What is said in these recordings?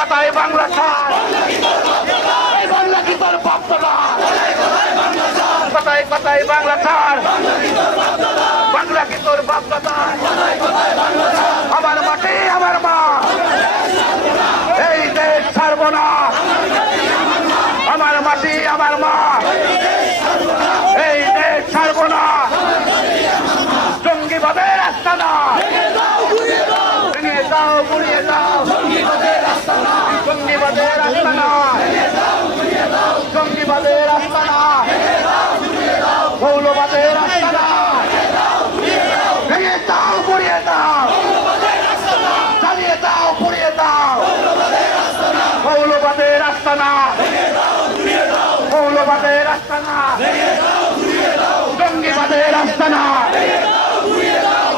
কথায় বাংলা ছাড়, এই বাংলা কি তোর বাপদাদা? কথায় কথায় বাংলা ছাড়, বাংলা কি তোর বাপদাদা? আমার মাটি আমার মা, এই দেশ ছাড়বো না। আমার মাটি আমার মা, এই দেশ ছাড়বো না। জঙ্গিবাদের রাস্তা না, ভেঙে দাও গুড়িয়ে দাও। জঙ্গিবাদের রাস্তা না, জঙ্গিবাদের রাস্তা না, জঙ্গিবাদের রাস্তা না, মৌলবাদের রাস্তা না। ভেঙে দাও গুড়িয়ে দাও, চালিয়ে দাও পুড়িয়ে দাও। মৌলবাদের রাস্তা না, মৌলবাদের রাস্তা না, জঙ্গিবাদের রাস্তা না।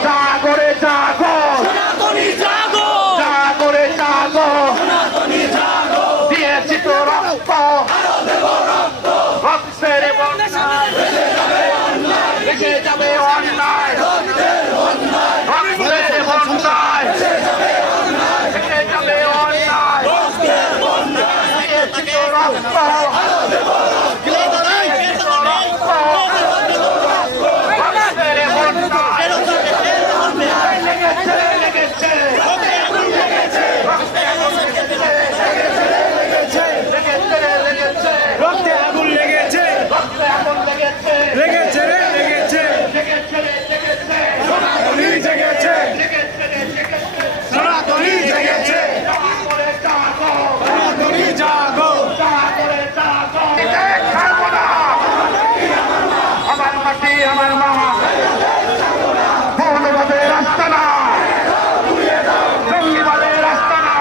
জাগরে জাগো, জাগরে জাগো, দিয়েছি তো রক্ত, রক্তের বন্যায় ভেসে যাবে অন্যায়, রক্তের বন্যায় ভেসে যাবে অন্যায়। দিয়েছি তো রক্ত, আমার মা, মৌলবাদের রাস্তা না, জঙ্গিবাদের রাস্তা না,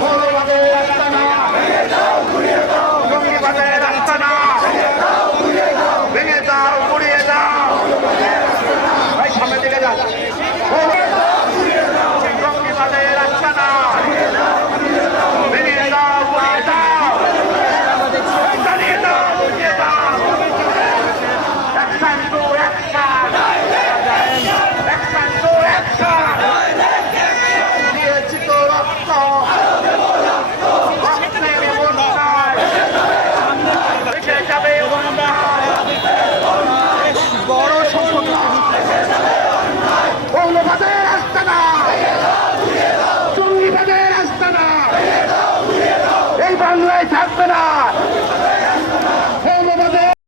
মৌলবাদের রাস্তা না, জঙ্গিবাদের রাস্তা না। ভেঙে দাও পুড়িয়ে দাও, ভাই সামনের দিকে যান। জঙ্গিবাদের রাস্তা না, ভেঙে দাও পুড়িয়ে দাও, চালিয়ে দাও পুড়িয়ে দাও। Action to action! Action to action! দিয়েছি তো রক্ত, রক্তের বন্যায় ভেসে যাবে অন্যায়। বড় সমস্যা, মৌলবাদের রাস্তা না, জঙ্গিবাদের রাস্তা না, এই বাংলায় থাকবে না।